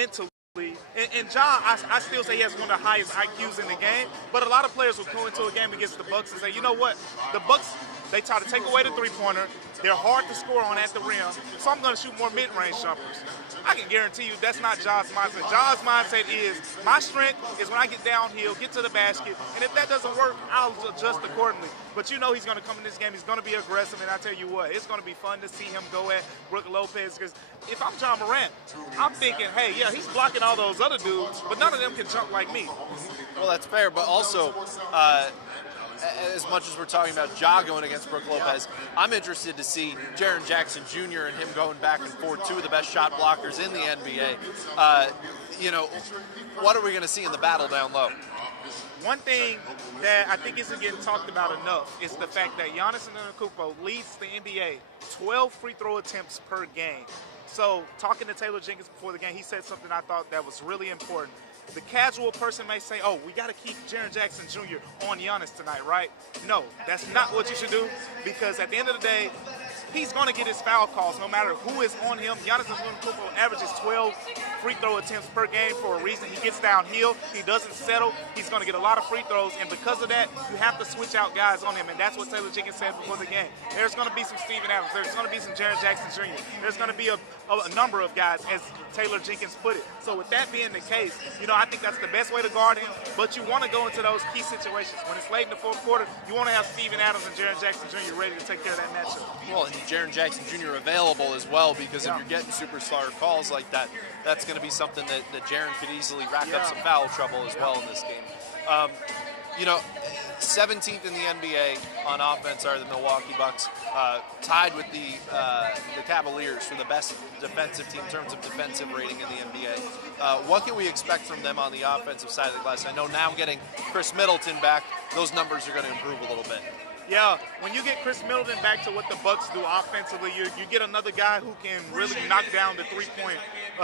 mentally. And Ja, I still say he has one of the highest IQs in the game, but a lot of players will go into a game against the Bucks and say, you know what, the Bucks, they try to take away the three-pointer, they're hard to score on at the rim, so I'm going to shoot more mid-range jumpers. I can guarantee you that's not Ja's mindset. Ja's mindset is, my strength is when I get downhill, get to the basket, and if that doesn't work, I'll adjust accordingly. But you know he's going to come in this game, he's going to be aggressive, and I tell you what, it's going to be fun to see him go at Brook Lopez, because if I'm John Morant, I'm thinking, hey, yeah, he's blocking all those other dudes, but none of them can jump like me. Well, that's fair, but also, as much as we're talking about Ja going against Brook Lopez, I'm interested to see Jaren Jackson Jr. and him going back and forth, two of the best shot blockers in the NBA. You know, what are we going to see in the battle down low? One thing that I think isn't getting talked about enough is the fact that Giannis Antetokounmpo leads the NBA 12 free throw attempts per game. So, talking to Taylor Jenkins before the game, he said something I thought that was really important. The casual person may say, oh, we got to keep Jaren Jackson Jr. on Giannis tonight, right? No, that's not what you should do, because at the end of the day, he's going to get his foul calls no matter who is on him. Giannis Antetokounmpo averages 12 free throw attempts per game for a reason. He gets downhill. He doesn't settle. He's going to get a lot of free throws, and because of that, you have to switch out guys on him, and that's what Taylor Jenkins said before the game. There's going to be some Steven Adams. There's going to be some Jaren Jackson Jr. There's going to be a number of guys, as Taylor Jenkins put it. So with that being the case, you know, I think that's the best way to guard him, but you want to go into those key situations. When it's late in the fourth quarter, you want to have Steven Adams and Jaren Jackson Jr. ready to take care of that matchup. Well, and Jaren Jackson Jr. available as well, because if you're getting superstar calls like that, that's going to be something that Jaren could easily rack up some foul trouble as well in this game. You know, 17th in the NBA on offense are the Milwaukee Bucks, tied with the Cavaliers for the best defensive team in terms of defensive rating in the NBA. What can we expect from them on the offensive side of the glass? I know now getting Chris Middleton back, those numbers are going to improve a little bit. Yeah, when you get Chris Middleton back to what the Bucks do offensively, you get another guy who can really knock down the three-point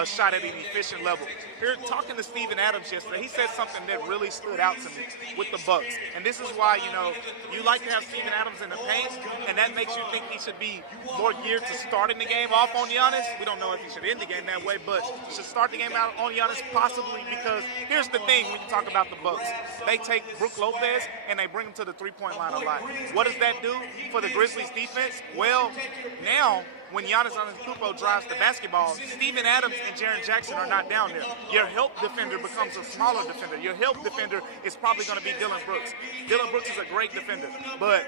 shot at an efficient level. Here, talking to Steven Adams yesterday, he said something that really stood out to me with the Bucks. And this is why, you know, you like to have Steven Adams in the paint, and that makes you think he should be more geared to starting the game off on Giannis. We don't know if he should end the game that way, but should start the game out on Giannis possibly, because here's the thing when you talk about the Bucks. They take Brook Lopez and they bring him to the three-point line a lot. What does that do for the Grizzlies defense? Well, now when Giannis Antetokounmpo drives the basketball, Steven Adams and Jaren Jackson are not down there. Your help defender becomes a smaller defender. Your help defender is probably going to be Dillon Brooks. Dillon Brooks is a great defender, but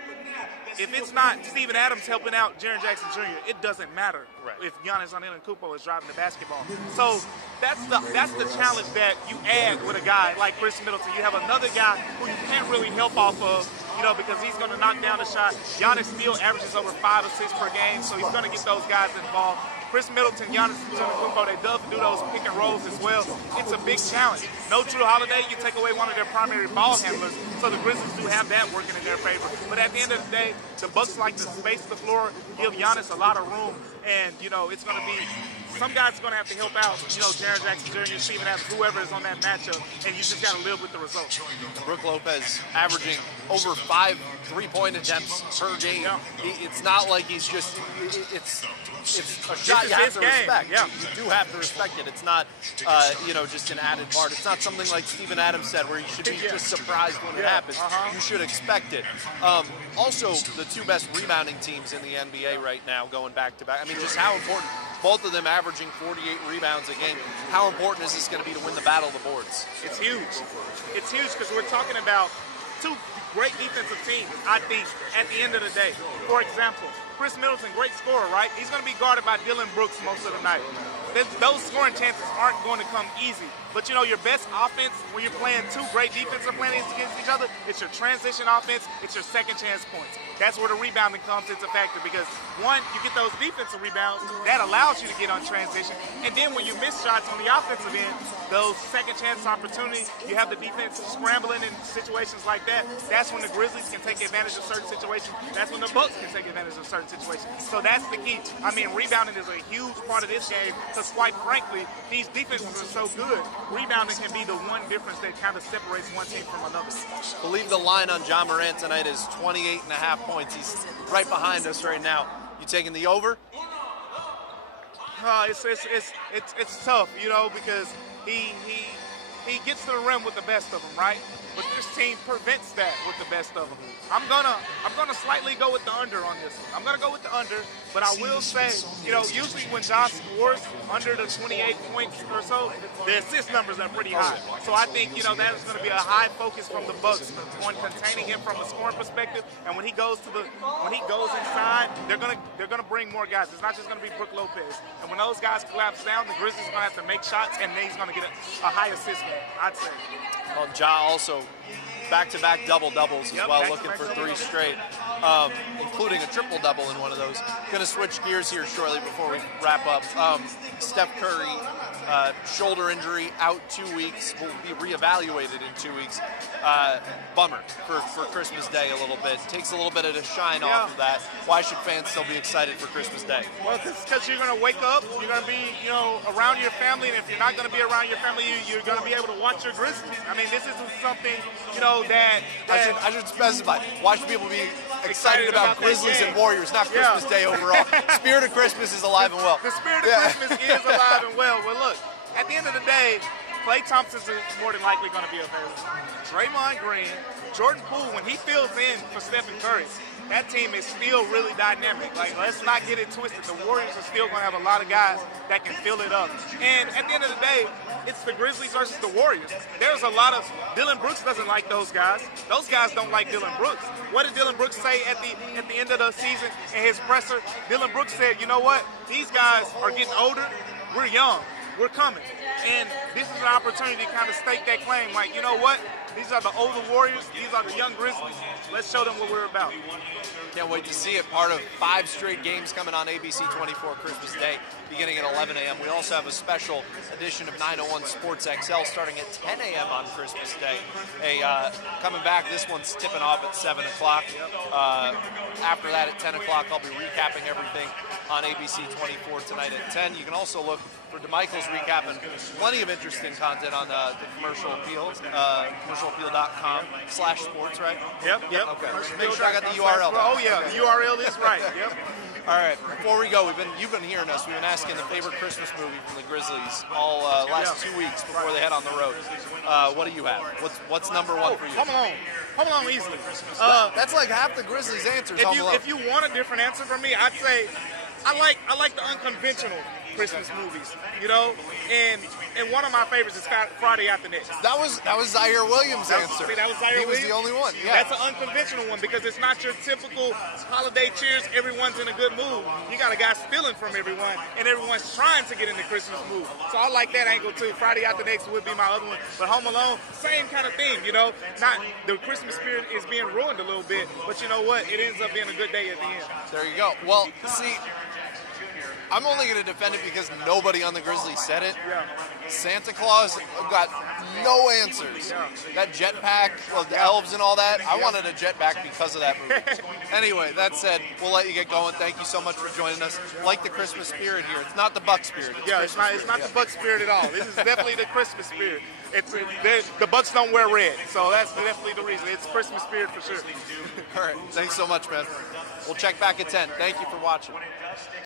if it's not Steven Adams helping out Jaren Jackson Jr., it doesn't matter if Giannis Antetokounmpo is driving the basketball. So that's the challenge that you add with a guy like Chris Middleton. You have another guy who you can't really help off of, you know, because he's going to knock down the shot. Giannis still averages over 5 assists per game, so he's going to get those guys involved. Chris Middleton, Giannis Antetokounmpo, they love to do those pick and rolls as well. It's a big challenge. No Drew Holiday, you take away one of their primary ball handlers, so the Grizzlies do have that working in their favor. But at the end of the day, the Bucks like to space the floor, give Giannis a lot of room, and, you know, it's going to be some guys are going to have to help out, you know, Jaren Jackson Jr., Steven Adams, whoever is on that matchup, and you just got to live with the results. Brook Lopez averaging over 5 three-point attempts per game. Yeah. It's not like he's just, it's a shot you have to respect. Yeah. You do have to respect it. It's not, you know, just an added part. It's not something like Steven Adams said where you should be just surprised when it happens. You should expect it. Also, the two best rebounding teams in the NBA right now going back-to-back. I mean, just how important, both of them averaging 48 rebounds a game, how important is this going to be to win the battle of the boards? It's huge. It's huge because we're talking about two great defensive teams, I think, at the end of the day. For example, Chris Middleton, great scorer, right? He's going to be guarded by Dillon Brooks most of the night. Those scoring chances aren't going to come easy. But, you know, your best offense when you're playing two great defensive players against each other, it's your transition offense, it's your second chance points. That's where the rebounding comes into factor because, one, you get those defensive rebounds, that allows you to get on transition. And then when you miss shots on the offensive end, those second chance opportunities, you have the defense scrambling in situations like that. That's when the Grizzlies can take advantage of certain situations. That's when the Bucks can take advantage of certain situations. So that's the key. I mean, rebounding is a huge part of this game because, quite frankly, these defenses are so good. Rebounding can be the one difference that kind of separates one team from another. I believe the line on Ja Morant tonight is 28.5 points. He's right behind us right now. You taking the over? It's tough, you know, because he gets to the rim with the best of them, right? But this team prevents that with the best of them. I'm gonna slightly go with the under on this one. I'm gonna go with the under, but I will say, you know, usually when Josh scores under the 28 points or so, the assist numbers are pretty high. So I think, you know, that is going to be a high focus from the Bucks on containing him from a scoring perspective. And when he goes inside, they're gonna bring more guys. It's not just gonna be Brook Lopez. And when those guys collapse down, the Grizzlies are gonna have to make shots, and then he's gonna get a high assist game, I'd say. Well, Ja also back-to-back double-doubles as well, looking for 3 straight, including a triple-double in one of those. Going to switch gears here shortly before we wrap up. Steph Curry, shoulder injury, out 2 weeks, will be reevaluated in 2 weeks. Bummer for Christmas Day a little bit. Takes a little bit of the shine off of that. Why should fans still be excited for Christmas Day? Well, it's because you're going to wake up, you're going to be, you know, around your family, and if you're not going to be around your family, you're going to be able to watch your Grizzlies. I mean, this isn't something, you know, that I should specify. Why should people be excited about Grizzlies and Warriors, not Christmas Day overall? Spirit of Christmas is alive and well. The spirit of Christmas is alive and well. Well, look, at the end of the day, Klay Thompson is more than likely going to be available. Draymond Green, Jordan Poole, when he fills in for Stephen Curry, that team is still really dynamic. Like, let's not get it twisted. The Warriors are still going to have a lot of guys that can fill it up. And at the end of the day, it's the Grizzlies versus the Warriors. There's a lot of Dillon Brooks doesn't like those guys. Those guys don't like Dillon Brooks. What did Dillon Brooks say at the end of the season in his presser? Dillon Brooks said, you know what? These guys are getting older. We're young. We're coming. And this is an opportunity to kind of stake that claim. Like, you know what? These are the older Warriors. These are the young Grizzlies. Let's show them what we're about. Can't wait to see it. Part of 5 straight games coming on ABC 24 Christmas Day, beginning at 11 a.m. We also have a special edition of 901 Sports XL starting at 10 a.m. on Christmas Day. Coming back, this one's tipping off at 7 o'clock. After that, at 10 o'clock, I'll be recapping everything on ABC 24 tonight at 10. You can also look for DaMichael's recap and plenty of interesting content on the commercial appeal, commercialappeal.com/sports, right? Yep. Okay. Make sure I got the URL. Oh yeah, the URL is right. Yep. All right. Before we go, you've been hearing us. We've been asking the favorite Christmas movie from the Grizzlies all last 2 weeks before they head on the road. What do you have? What's number 1 for you? Home Alone easily. That's like half the Grizzlies' answers. If you want a different answer from me, I'd say I like the unconventional Christmas movies, you know, and one of my favorites is Friday After Next. That was Zaire Williams' answer. That was Zaire Williams? He was the only one. Yeah. That's an unconventional one because it's not your typical holiday cheers. Everyone's in a good mood. You got a guy stealing from everyone, and everyone's trying to get in the Christmas mood. So I like that angle too. Friday After Next would be my other one, but Home Alone, same kind of theme, you know. Not the Christmas spirit is being ruined a little bit, but you know what? It ends up being a good day at the end. There you go. Well, see, I'm only going to defend it because nobody on the Grizzlies said it. Yeah. Santa Claus got no answers. Yeah. That jetpack, the elves and all that, I wanted a jetpack because of that movie. Anyway, that said, we'll let you get going. Thank you so much for joining us. Like the Christmas spirit here. It's not the Bucks spirit. It's not the Bucks spirit at all. This is definitely the Christmas spirit. The Bucks don't wear red, so that's definitely the reason. It's Christmas spirit for sure. All right. Thanks so much, man. We'll check back at 10. Thank you for watching.